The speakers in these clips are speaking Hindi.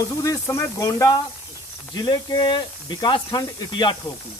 मौजूद है इस समय गोंडा जिले के विकास खंड इटिया ठोक में,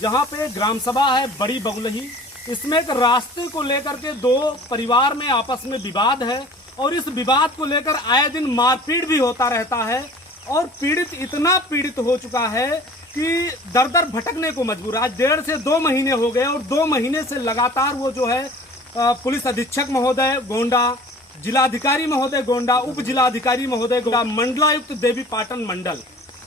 जहाँ पे ग्राम सभा है बड़ी बगुलही। इसमें एक रास्ते को लेकर के दो परिवार में आपस में विवाद है और इस विवाद को लेकर आए दिन मारपीट भी होता रहता है और पीड़ित इतना पीड़ित हो चुका है कि दर दर भटकने को मजबूर। आज 1.5 से 2 महीने हो गए और 2 महीने से लगातार वो जो है पुलिस अधीक्षक महोदय गोंडा, जिलाधिकारी महोदय गोंडा, उप जिलाधिकारी महोदय गोंडा, मंडलायुक्त देवी पाटन मंडल,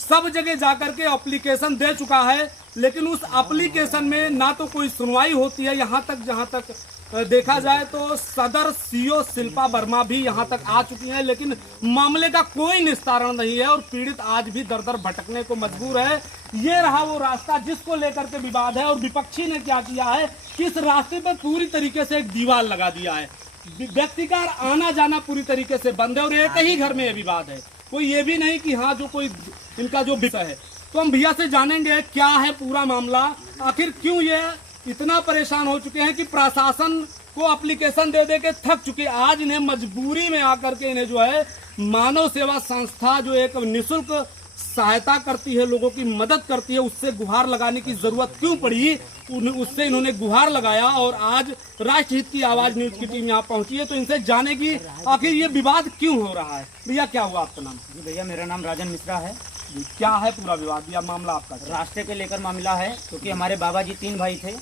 सब जगह जाकर के एप्लीकेशन दे चुका है, लेकिन उस एप्लीकेशन में ना तो कोई सुनवाई होती है। यहाँ तक जहाँ तक देखा जाए तो सदर सीओ शिल्पा वर्मा भी यहाँ तक आ चुकी हैं, लेकिन मामले का कोई निस्तारण नहीं है और पीड़ित आज भी दर दर भटकने को मजबूर है। ये रहा वो रास्ता जिसको लेकर के विवाद है और विपक्षी ने क्या किया है कि इस रास्ते पर पूरी तरीके से एक दीवार लगा दिया है। व्यक्ति का आना जाना पूरी तरीके से बंद है और एक ही घर में ये विवाद है, कोई ये भी नहीं कि हाँ जो कोई इनका जो विषय है। तो हम भैया से जानेंगे क्या है पूरा मामला, आखिर क्यों ये इतना परेशान हो चुके हैं कि प्रशासन को एप्लीकेशन दे दे के थक चुके। आज इन्हें मजबूरी में आकर के इन्हें जो है मानव सेवा संस्था जो एक निःशुल्क सहायता करती है, लोगों की मदद करती है, उससे गुहार लगाने की जरूरत क्यों पड़ी। उससे इन्होंने गुहार लगाया और आज राष्ट्रहित की आवाज न्यूज की टीम यहाँ पहुंची है। तो इनसे जानेगी आखिर ये विवाद क्यों हो रहा है। भैया क्या हुआ आपका नाम? जी भैया, मेरा नाम राजन मिश्रा है। क्या है पूरा विवाद या मामला आपका? रास्ते के लेकर मामला है, क्योंकि हमारे बाबा जी 3 भाई थे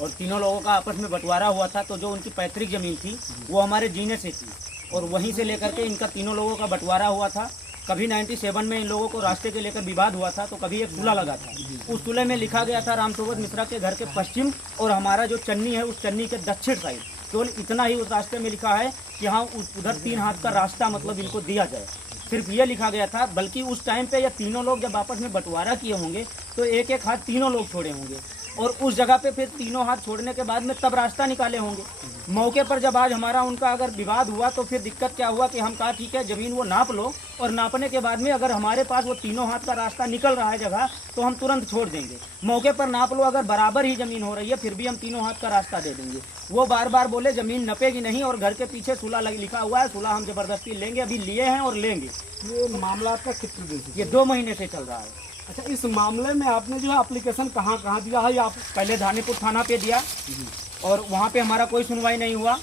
और तीनों लोगों का आपस में बंटवारा हुआ था। तो जो उनकी पैतृक जमीन थी वो हमारे जीने से थी और वहीं से लेकर के इनका तीनों लोगों का बंटवारा हुआ था। कभी 97 में इन लोगों को रास्ते के लेकर विवाद हुआ था, तो कभी एक सुलह लगा था। उस सुलह में लिखा गया था रामसोबत मिश्रा के घर के पश्चिम और हमारा जो चन्नी है उस चन्नी के दक्षिण साइड, केवल इतना ही उस रास्ते में लिखा है कि हाँ उधर 3 हाथ का रास्ता मतलब इनको दिया जाए, सिर्फ ये लिखा गया था। बल्कि उस टाइम पे ये तीनों लोग जब आपस में बंटवारा किए होंगे तो एक एक हाथ तीनों लोग छोड़े होंगे और उस जगह पे फिर तीनों हाथ छोड़ने के बाद में तब रास्ता निकाले होंगे। मौके पर जब आज हमारा उनका अगर विवाद हुआ तो फिर दिक्कत क्या हुआ कि हम कहा ठीक है ज़मीन वो नाप लो और नापने के बाद में अगर हमारे पास वो तीनों हाथ का रास्ता निकल रहा है जगह तो हम तुरंत छोड़ देंगे। मौके पर नाप लो, अगर बराबर ही ज़मीन हो रही है फिर भी हम तीनों हाथ का रास्ता दे देंगे। वो बार बार बोले ज़मीन नपेगी नहीं और घर के पीछे सुलह लिखा हुआ है, सुलह हम ज़बरदस्ती लेंगे, अभी लिए हैं और लेंगे। ये मामला आपका कितने दिन से? ये 2 महीने से चल रहा है। अच्छा, इस मामले में आपने जो है एप्लीकेशन कहाँ कहाँ दिया है? आप पहले धानीपुर थाना पे दिया और वहाँ पे हमारा कोई सुनवाई नहीं हुआ।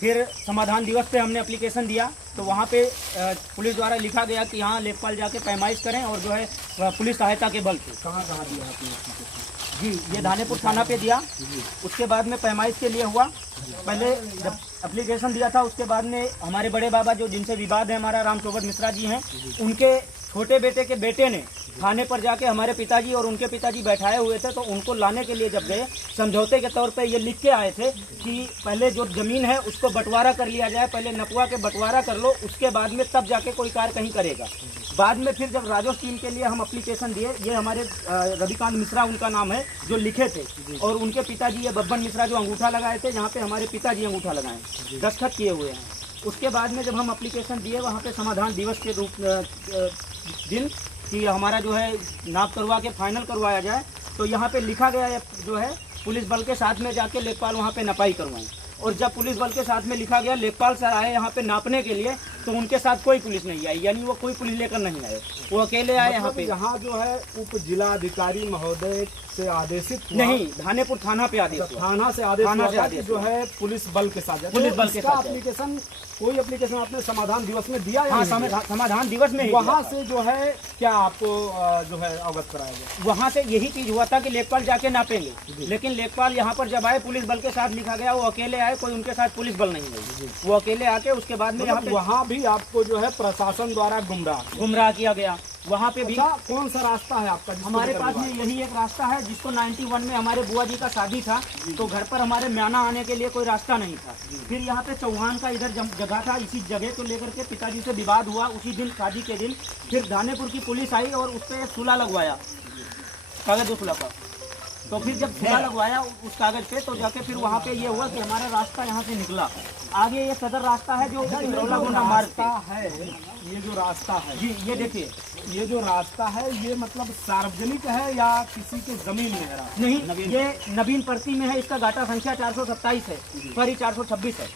फिर समाधान दिवस पे हमने एप्लीकेशन दिया तो वहाँ पे पुलिस द्वारा लिखा गया कि यहाँ लेखपाल जाके पैमाइश करें और जो है पुलिस सहायता के बल पे। कहाँ कहाँ दिया आपने एप्लीकेशन? जी, ये धानीपुर थाना पे दिया। उसके बाद में पैमाइश के लिए हुआ। पहले जब एप्लीकेशन दिया था उसके बाद में हमारे बड़े बाबा जो जिनसे विवाद है हमारा रामसोबत मिश्रा जी हैं, उनके छोटे बेटे के बेटे ने थाने पर जाके हमारे पिताजी और उनके पिताजी बैठाए हुए थे। तो उनको लाने के लिए जब गए समझौते के तौर पे ये लिख के आए थे कि पहले जो ज़मीन है उसको बंटवारा कर लिया जाए, पहले नपवा के बंटवारा कर लो, उसके बाद में तब जाके कोई कार्य कहीं करेगा। बाद में फिर जब राजस्व टीम के लिए हम एप्लीकेशन दिए, ये हमारे रविकांत मिश्रा उनका नाम है जो लिखे थे और उनके पिताजी ये बब्बन मिश्रा जो अंगूठा लगाए थे, जहाँ पे हमारे पिताजी अंगूठा लगाए, दस्तखत किए हुए हैं। उसके बाद में जब हम एप्लीकेशन दिए वहाँ पे समाधान दिवस के रूप दिन कि हमारा जो है नाप करवा के फाइनल करवाया जाए, तो यहाँ पे लिखा गया है जो है पुलिस बल के साथ में जाके लेखपाल वहाँ पे नपाई करवाएं। और जब पुलिस बल के साथ में लिखा गया लेखपाल सर आए यहाँ पे नापने के लिए तो उनके साथ कोई पुलिस नहीं आई, यानी वो कोई पुलिस लेकर नहीं आए, वो अकेले आए यहाँ पे। यहाँ जो है उप जिलाधिकारी महोदय से आदेशित नहीं, धानीपुर थाना पे आदेश हुआ। थाना से आदेश जो है पुलिस बल के साथ, पुलिस बल के साथ एप्लीकेशन कोई एप्लीकेशन आपने समाधान दिवस में दिया? हाँ, समाधान दिवस में। वहाँ से जो है क्या आपको जो है अवगत कराया गया? वहाँ से यही चीज हुआ था कि लेखपाल जाके नापेंगे, लेकिन लेखपाल यहाँ पर जब आए पुलिस बल के साथ लिखा गया, वो अकेले आए, कोई उनके साथ पुलिस बल नहीं आई, वो अकेले आके उसके बाद में यहाँ पे वहाँ भी आपको जो है प्रशासन द्वारा गुमराह किया गया। वहाँ पे भी कौन सा रास्ता है आपका? हमारे पास में यही एक रास्ता है जिसको 91 में हमारे बुआ जी का शादी था तो घर पर हमारे म्याना आने के लिए कोई रास्ता नहीं था। फिर यहाँ पे चौहान का इधर जगह था, इसी जगह को लेकर के पिताजी से विवाद हुआ उसी दिन, शादी के दिन। फिर धानीपुर की पुलिस आई और उस पर सुलह लगवाया, कागज उस सुलह पर। तो फिर जब सुलह लगवाया उस कागज पे तो जाके फिर वहाँ पे ये हुआ कि हमारा रास्ता यहाँ से निकला आगे ये सदर रास्ता है जो सिरौला गोंडा मार्ग पे रास्ता है, ये जो रास्ता है, जी ये देखिए, ये जो रास्ता है ये मतलब सार्वजनिक है या किसी के जमीन में है रास्ता? नहीं ये नवीन प्रति में है, इसका गाटा संख्या 427 है, सॉरी 426 है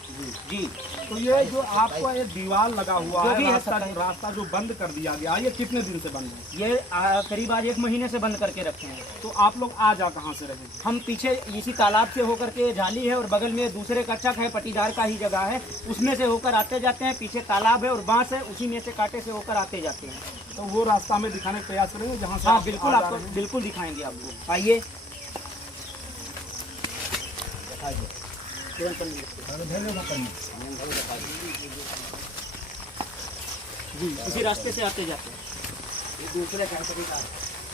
जी। तो ये जो आपका ये दीवार लगा हुआ जो है, भी है रास्ता सबका- रास्ता जो बंद कर दिया गया, ये कितने दिन से बंद है? ये करीब आज 1 महीने से बंद करके रखे हैं। तो आप लोग आ जा कहाँ से रहे? हम पीछे इसी तालाब से होकर के जाली है और बगल में दूसरे का चक है, पटीदार का ही जगह है, उसमें से होकर आते जाते हैं। पीछे तालाब है और बांस है, उसी में से कांटे से होकर आते जाते हैं। तो वो रास्ता हमें दिखाने का प्रयास करेंगे जहाँ से हाँ आप बिल्कुल, आ जा आपको रहे हैं। बिल्कुल दिखाएंगे आपको, आइए। जी इसी रास्ते से आते जाते हैं।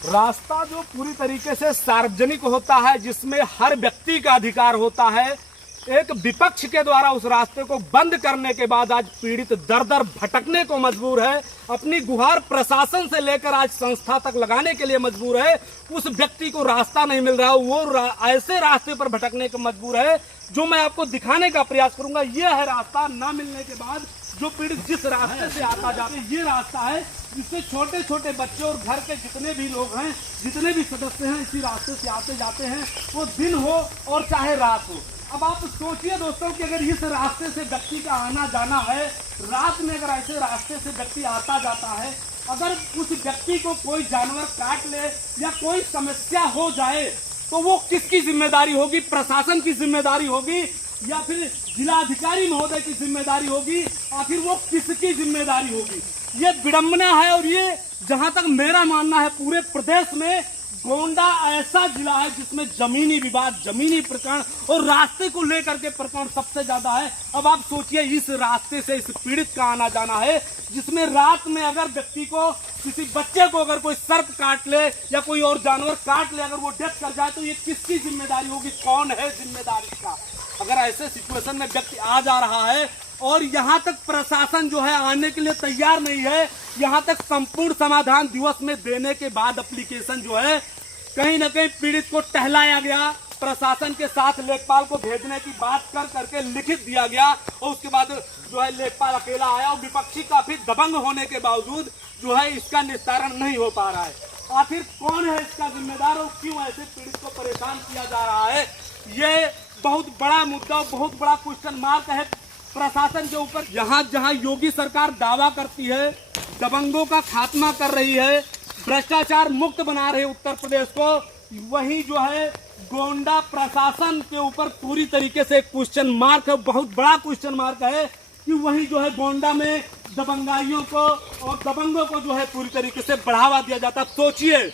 रास्ता जो पूरी तरीके से सार्वजनिक होता है, जिसमें हर व्यक्ति का अधिकार होता है, एक विपक्ष के द्वारा उस रास्ते को बंद करने के बाद आज पीड़ित दर दर भटकने को मजबूर है। अपनी गुहार प्रशासन से लेकर आज संस्था तक लगाने के लिए मजबूर है। उस व्यक्ति को रास्ता नहीं मिल रहा, वो ऐसे रास्ते पर भटकने को मजबूर है जो मैं आपको दिखाने का प्रयास करूंगा। यह है रास्ता। ना मिलने के बाद जो पीड़ित जिस रास्ते से आता जाते, ये रास्ता है जिससे छोटे छोटे बच्चे और घर के जितने भी लोग हैं, जितने भी सदस्य हैं, इसी रास्ते से आते जाते हैं, वो दिन हो और चाहे रात हो। अब आप सोचिए दोस्तों कि अगर इस रास्ते से व्यक्ति का आना जाना है, रात में अगर ऐसे रास्ते से व्यक्ति आता जाता है, अगर उस व्यक्ति को कोई जानवर काट ले या कोई समस्या हो जाए तो वो किसकी जिम्मेदारी होगी? प्रशासन की जिम्मेदारी होगी या फिर जिलाधिकारी महोदय की जिम्मेदारी होगी? आखिर वो किसकी जिम्मेदारी होगी? ये विडंबना है। और ये जहां तक मेरा मानना है, पूरे प्रदेश में गोंडा ऐसा जिला है जिसमें जमीनी विवाद, जमीनी प्रकरण और रास्ते को लेकर के प्रकरण सबसे ज्यादा है। अब आप सोचिए, इस रास्ते से इस पीड़ित का आना जाना है, जिसमें रात में अगर व्यक्ति को, किसी बच्चे को अगर कोई सर्प काट ले या कोई और जानवर काट ले, अगर वो डेथ कर जाए तो ये किसकी जिम्मेदारी होगी? कौन है जिम्मेदार इसका? अगर ऐसे सिचुएशन में व्यक्ति आ जा रहा है और यहाँ तक प्रशासन जो है आने के लिए तैयार नहीं है, यहाँ तक संपूर्ण समाधान दिवस में देने के बाद एप्लीकेशन जो है कहीं न कहीं पीड़ित को टहलाया गया, प्रशासन के साथ लेखपाल को भेजने की बात कर करके लिखित दिया गया और उसके बाद जो है लेखपाल अकेला आया और विपक्षी काफी दबंग होने के बावजूद जो है इसका निस्तारण नहीं हो पा रहा है। आखिर कौन है इसका जिम्मेदार और क्यों ऐसे पीड़ित को परेशान किया जा रहा है? ये बहुत बड़ा मुद्दा, बहुत बड़ा क्वेश्चन मार्क है प्रशासन के ऊपर। जहां जहां योगी सरकार दावा करती है, दबंगों का खात्मा कर रही है, भ्रष्टाचार मुक्त बना रहे उत्तर प्रदेश को, वहीं जो है गोंडा प्रशासन के ऊपर पूरी तरीके से क्वेश्चन मार्क है, बहुत बड़ा क्वेश्चन मार्क है कि वहीं जो है गोंडा में दबंगाइयों को और दबंगों को जो है पूरी तरीके से बढ़ावा दिया जाता। सोचिए,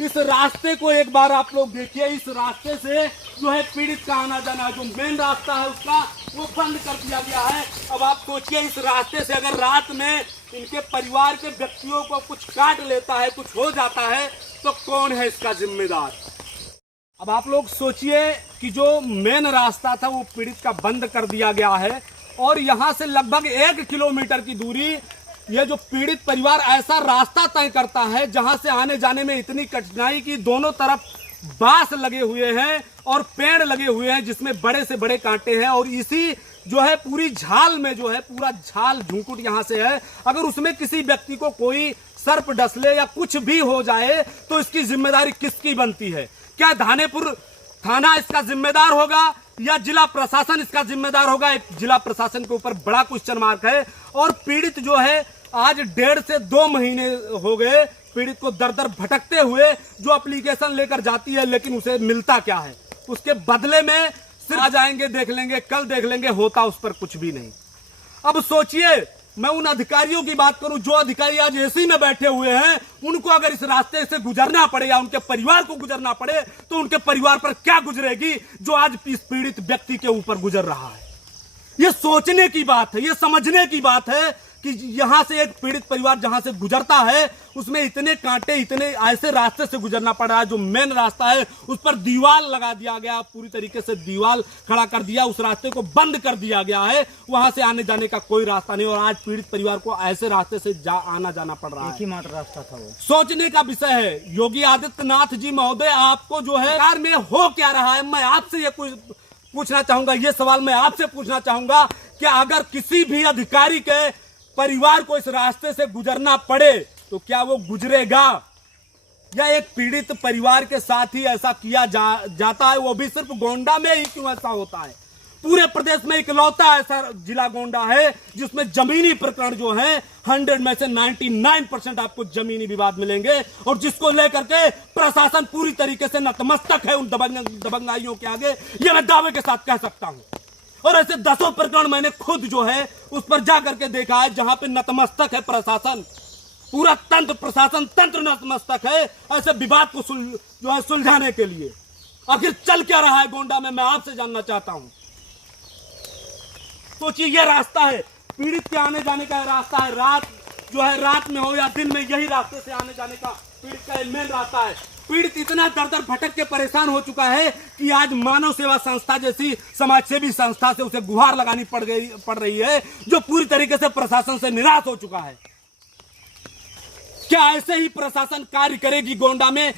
इस रास्ते को एक बार आप लोग देखिए, इस रास्ते से जो है पीड़ित का आना जाना, जो मेन रास्ता है उसका वो बंद कर दिया गया है। अब आप सोचिए, इस रास्ते से अगर रात में इनके परिवार के व्यक्तियों को कुछ काट लेता है, कुछ हो जाता है, तो कौन है इसका जिम्मेदार? अब आप लोग सोचिए कि जो मेन रास्ता था वो पीड़ित का बंद कर दिया गया है और यहाँ से लगभग 1 किलोमीटर की दूरी ये जो पीड़ित परिवार ऐसा रास्ता तय करता है जहां से आने जाने में इतनी कठिनाई की दोनों तरफ बांस लगे हुए हैं और पेड़ लगे हुए हैं जिसमें बड़े से बड़े कांटे हैं और इसी जो है पूरी झाल में जो है पूरा झाल झुंकुट यहाँ से है। अगर उसमें किसी व्यक्ति को कोई सर्प डस ले या कुछ भी हो जाए तो इसकी जिम्मेदारी किसकी बनती है? क्या धानेपुर थाना इसका जिम्मेदार होगा या जिला प्रशासन इसका जिम्मेदार होगा? एक जिला प्रशासन के ऊपर बड़ा क्वेश्चन मार्क है। और पीड़ित जो है आज 1.5 से 2 महीने हो गए पीड़ित को दर दर भटकते हुए, जो एप्लीकेशन लेकर जाती है लेकिन उसे मिलता क्या है? उसके बदले में सिर्फ आ जाएंगे, देख लेंगे, कल देख लेंगे, होता उस पर कुछ भी नहीं। अब सोचिए, मैं उन अधिकारियों की बात करूं जो अधिकारी आज एसी में बैठे हुए हैं, उनको अगर इस रास्ते से गुजरना पड़े या उनके परिवार को गुजरना पड़े तो उनके परिवार पर क्या गुजरेगी जो आज इस पीड़ित व्यक्ति के ऊपर गुजर रहा है? ये सोचने की बात है, ये समझने की बात है कि यहां से एक पीड़ित परिवार जहां से गुजरता है उसमें इतने कांटे, इतने ऐसे रास्ते से गुजरना पड़ रहा है। जो मेन रास्ता है उस पर दीवार लगा दिया गया, पूरी तरीके से दीवार खड़ा कर दिया, उस रास्ते को बंद कर दिया गया है, वहां से आने जाने का कोई रास्ता नहीं और आज पीड़ित परिवार को ऐसे रास्ते से आना जाना पड़ रहा है। एक ही मात्र रास्ता था वो। सोचने का विषय है। योगी आदित्यनाथ जी महोदय, आपको जो है सरकार में हो क्या रहा है? मैं आपसे ये पूछना चाहूंगा, ये सवाल मैं आपसे पूछना चाहूंगा क्या अगर किसी भी अधिकारी के परिवार को इस रास्ते से गुजरना पड़े तो क्या वो गुजरेगा? या एक पीड़ित परिवार के साथ ही ऐसा किया जाता है, वो भी सिर्फ गोंडा में ही क्यों ऐसा होता है? पूरे प्रदेश में इकलौता ऐसा जिला गोंडा है जिसमें जमीनी प्रकरण जो है 100 में से 99% आपको जमीनी विवाद मिलेंगे, और जिसको लेकर के प्रशासन पूरी तरीके से नतमस्तक है उन दबंगाइयों के आगे, ये मैं दावे के साथ कह सकता हूं। और ऐसे दसों प्रकरण मैंने खुद जो है उस पर जा करके देखा है जहां पे नतमस्तक है प्रशासन, पूरा तंत्र, प्रशासन तंत्र नतमस्तक है ऐसे विवाद को जो है सुलझाने के लिए। आखिर चल क्या रहा है गोंडा में, मैं आपसे जानना चाहता हूं। सोचिए, यह रास्ता है पीड़ित के आने जाने का रास्ता है, रात जो है रात में हो या दिन में, यही रास्ते से आने जाने का पीड़ित का मेन रास्ता है। पीड़ित इतना दर दर भटक के परेशान हो चुका है कि आज मानव सेवा संस्था जैसी समाजसेवी संस्था से उसे गुहार लगानी पड़ रही है, जो पूरी तरीके से प्रशासन से निराश हो चुका है। क्या ऐसे ही प्रशासन कार्य करेगी गोंडा में?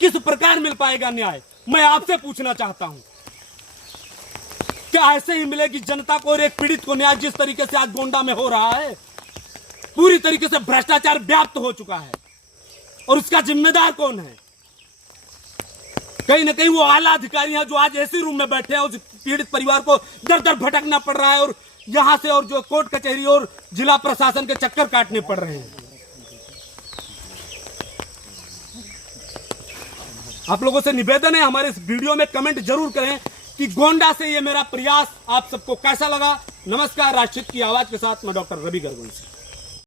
किस प्रकार मिल पाएगा न्याय, मैं आपसे पूछना चाहता हूं। क्या ऐसे ही मिलेगी जनता को और एक पीड़ित को न्याय जिस तरीके से आज गोंडा में हो रहा है? पूरी तरीके से भ्रष्टाचार व्याप्त हो चुका है, और उसका जिम्मेदार कौन है? कहीं ना कहीं वो आला अधिकारी हैं जो आज एसी रूम में बैठे हैं, उस पीड़ित परिवार को दर दर भटकना पड़ रहा है, और यहां से और जो कोर्ट कचहरी और जिला प्रशासन के चक्कर काटने पड़ रहे हैं। आप लोगों से निवेदन है, हमारे इस वीडियो में कमेंट जरूर करें कि गोंडा से ये मेरा प्रयास आप सबको कैसा लगा। नमस्कार, राष्ट्रहित की आवाज के साथ मैं डॉक्टर रवि गर्गवंशी।